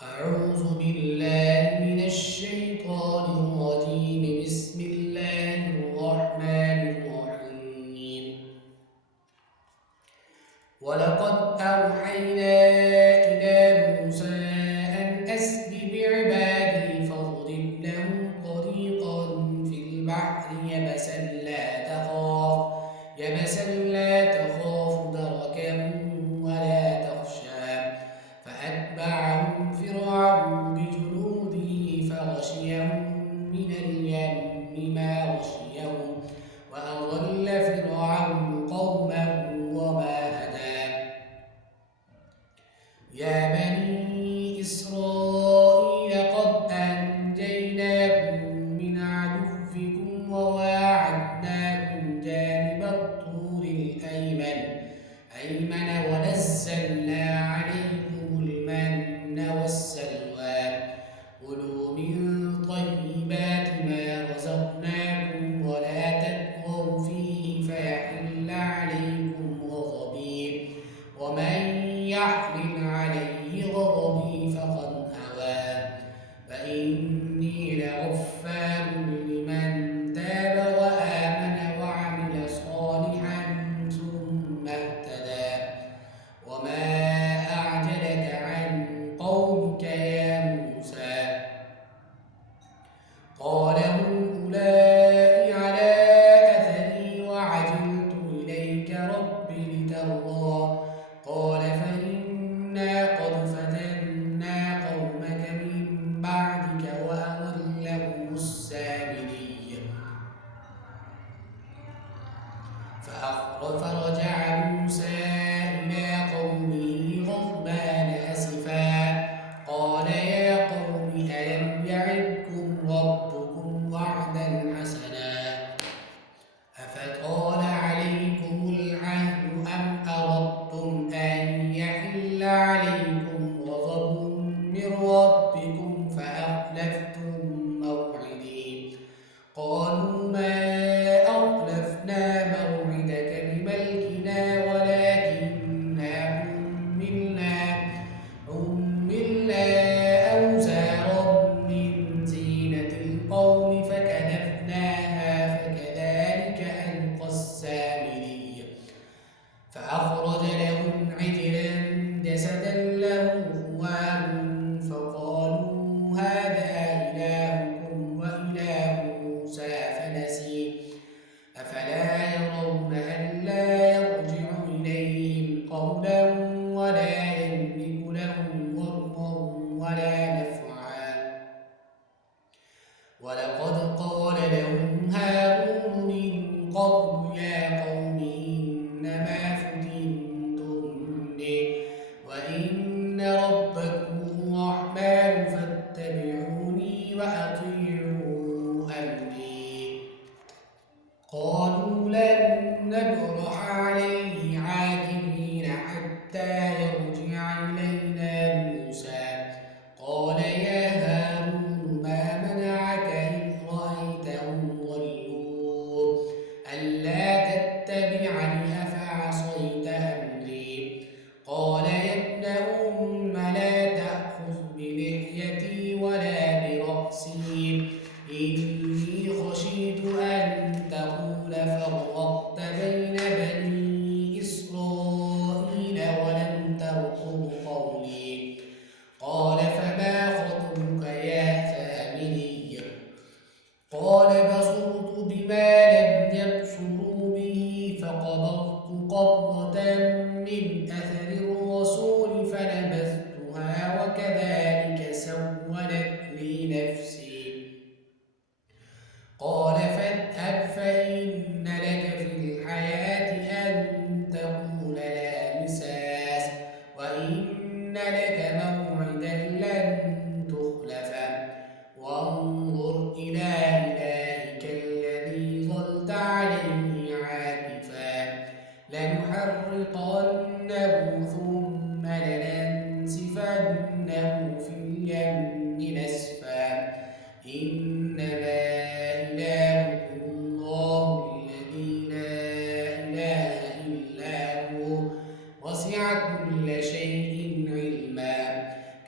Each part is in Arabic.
أعوذ بالله من الشيطان الرجيم. بسم الله الرحمن الرحيم. ولقد أوحينا إلى موسى أن أسر بعبادي فاضرب لهم طريقا في البحر يبسا لا تخاف دركا ولا تخشى. فأتبعهم فرعون بجنوده فغشيهم من اليم ما غشيهم، وأضل فرعون قومه وما هدى. يا بني إسرائيل قد أنجيناكم من عدوكم وواعدناكم جانب الطور الأيمن ونزلنا عليكم المن والسلوى. كلوا من طيبات ما رزقناكم ولا تطغوا فيه فيحل عليكم غضبي، ومن يحلل عليه غضبي فقد هوى. فإني لغفار لمن تاب وآمن وعمل صالحا ثم اهتدى. وما أعجلك عن قومك يا موسى؟ قال هم أولئك على أثري وعجلت إليك رب لترضى. قال فإنا قد فتنا قومك من بعدك وأضلهم السامري. فرجع موسى إلى قومه غضبان أسفا. قال يا قوم ألم يعدكم ربكم وعدا حسنا؟ أفطال عليكم العهد أم أردتم أن يحل عليكم غضب من ربكم فأخلفتم موعدي؟ قالوا ما أخلفنا موعدك بملكنا ولكننا حملنا أوزارا من زينة القوم فكنفناها فكذلك ألقى السامري. فأخرج لهم عجلا جسدا له خوار فقالوا هذا إلهكم وإله موسى فنسي. أفلا يرون ألا يرجع إليهم قولا ولا يملك لهم ضرا ولا نفعا؟ ولقد قال لهم هارون من قبل يا قوم إنما فتنتم به وإن ربكم الرحمن فاتبعوني وأطيعوا أمري. قالوا لن نبرح عليه عاكفين حتى يرجع إلينا موسى. قال يا هارون ما منعك إذ رأيتهم ضلوا ألا تتبعني أفعصيت أمري؟ قال يا ابن أم لا تأخذ بلحيتي ولا برأسي، إني خشيت أن تقول فرقت بين بني إسرائيل ولم ترقب قولي. قال فما خطبك يا سامري؟ قال بصرت بما لم يبصروا به فقبضت قبضة من أثر الرسول فنبذتها وكذلك سولت لي نفسي. قال فاذهب فإن لك في الحياة أن تقول لا مساس وإن لك موعدا لن تخلفه وانظر إلى إلهك الذي ظلت عليه عاكفا لنحرقنه ثم لننسفنه في اليم نسفا. إنما إلهكم الله الذي لا إله إلا هو وسع كل شيء علما.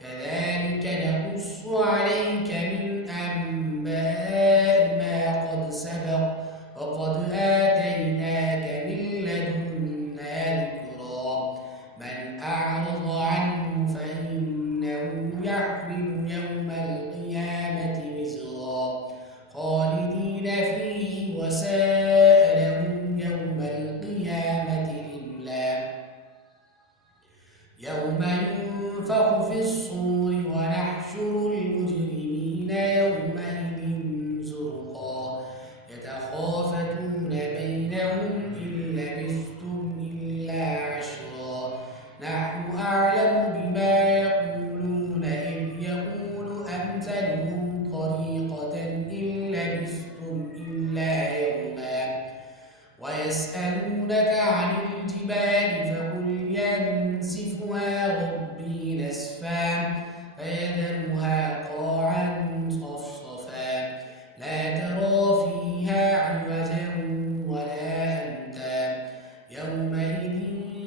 كذلك ويسألونك عن الجبال فقل ينسفها ربي نسفا فيذرها قاعا صفصفا لا ترى فيها عوجا ولا أمتا يومئذ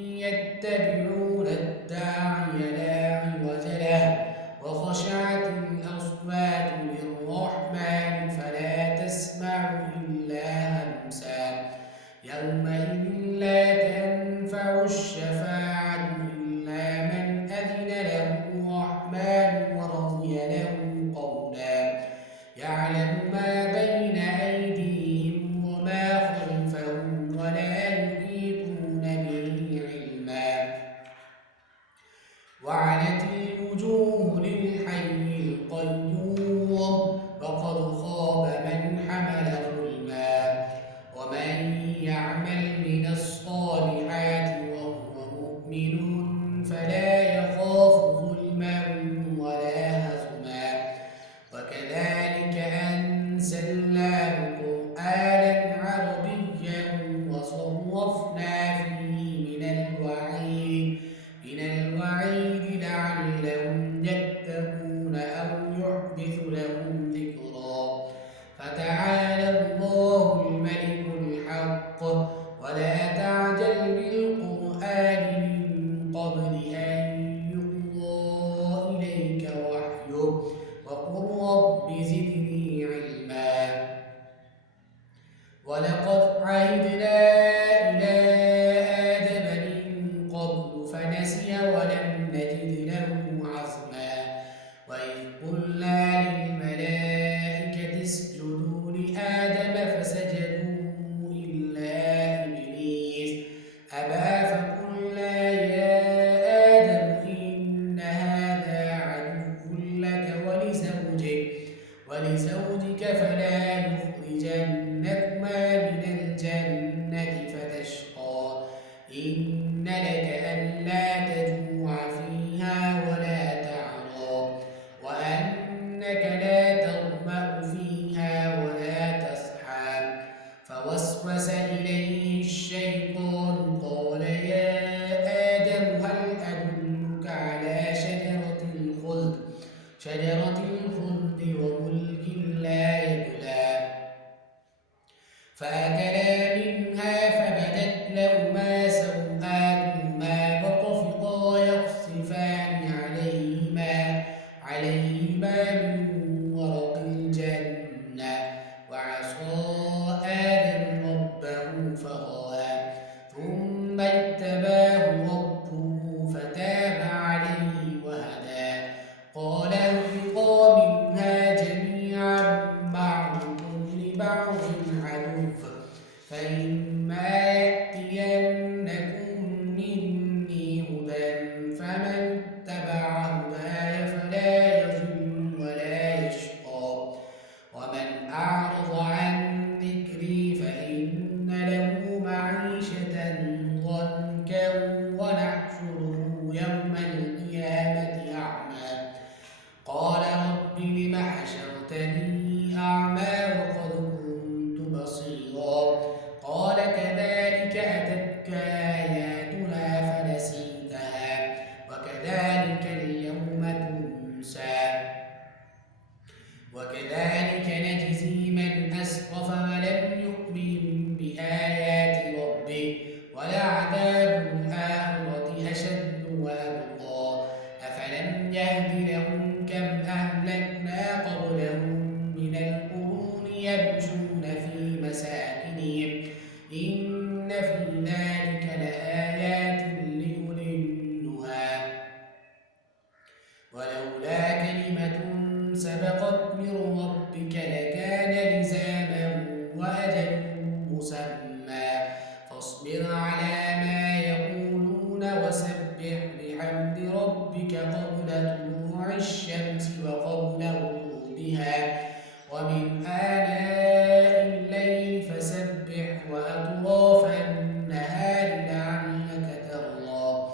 يتبعون الداعي لا عوج له وخشعت الأصوات للرحمن فلا تسمع إلا همسا يومئذ لا تنفع الشفاعة إلا من أذن له الرحمن ورضي له قولا يعلم ما بين أيديهم وما خلفهم ولا يحيطون به علما وعنت الوجوه للحي القيوم وقد خاب من حمل ظلما ومن يعمل من الصالحات وهو مؤمن فلا يخاف ظلما ولا هضما وكذلك أنزلناه قرآنا عربيا وصرفنا فيه من الوعيد لعلهم يتقون أو يحدث لهم ذكرا فتعالى الله الملك الحق ولا تعجل بالقرآن من قبل أن يقضى إليك وحيه وقل رب زدني علما ولقد عهدنا إلى آدم من قبل فنسي ولم نجد له عزما وإذ قلنا للملائكة اسجدوا لآدم فسجدوا إلا إبليس أبى فقلنا يا آدم إن هذا عدو لك ولزوجك فلا يخرجنكما من الجنة فتشقى إن لك ألا تجوع فيها ولا تعرى وأنك لا تظمأ فيها ولا تضحى فوسوس إليه الشيطان قال يا آدم هل أدلك على شجرة الخلد وملك لا يبلى فأكلا منها فبدت لهما سوآتهما وطفقا يخصفان عليهما من ورق الجنة وعصى آدم ربه فغوى ثم اجتباه ربه فتاب عليه وهدى قال اهبطا منها جميعا بعضكم لبعض عدو فإما يأتينكم مني هدى فمن اتبع هداي فلا يضل ولا يشقى ومن أعرض عن ذكري فإن له معيشة ضنكا ونحشره يوم القيامة أعمى قال رب لم حشرتني أعمى وقد كنت بصيرا قال كذلك أتتك آياتنا فنسيتها وكذلك اليوم تنسى وكذلك نجزي من أسرف ولم يؤمن بآيات ربه ولعذاب الآخرة أشد وأبقى أفلم يهد لهم كم أهلكنا قبلهم من القرون يمشون في مساكنهم إن في ذلك لآيات لأولي النهى ولولا كلمة سبقت من ربك لكان لزاما وأجل مسمى فاصبر على ما يقولون وسبح بحمد ربك قبل طلوع الشمس وقبل غروبها ومن آلاء الليل فسبح وأطراف النهار لعلك ترضى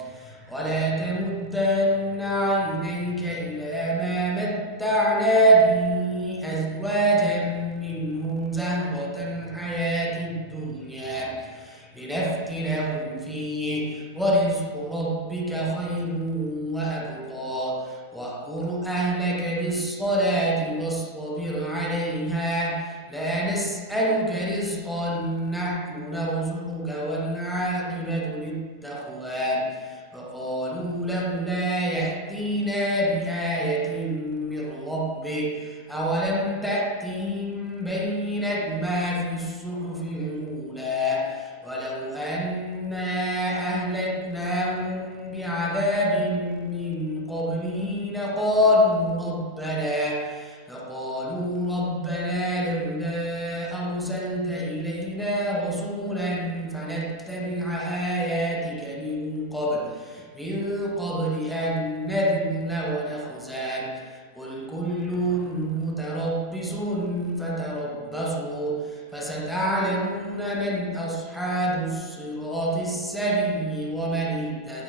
ولا تمدن عينيك إلى ما متعنا به أزواجا منهم زهرة الحياة الدنيا لنفتنهم هم فيه ورزق ربك خير وأبقى وأمر أهلك بالصلاة واصطبر عليها لا نسألك رزقا نحن نرزقك والعاقبة للتقوى فقالوا لولا يأتينا بآية من ربه أولم تأتهم بينة ما في الصحف الأولى ولو أنا أهلكناهم بعذاب من قبله لقالوا ربنا لولا أرسلت إلينا رسولا فنتبع آياتك من قبل أن نذل ونخزى قل كل متربص فتربصوا فستعلمون من أصحاب الصراط السوي ومن اهتدى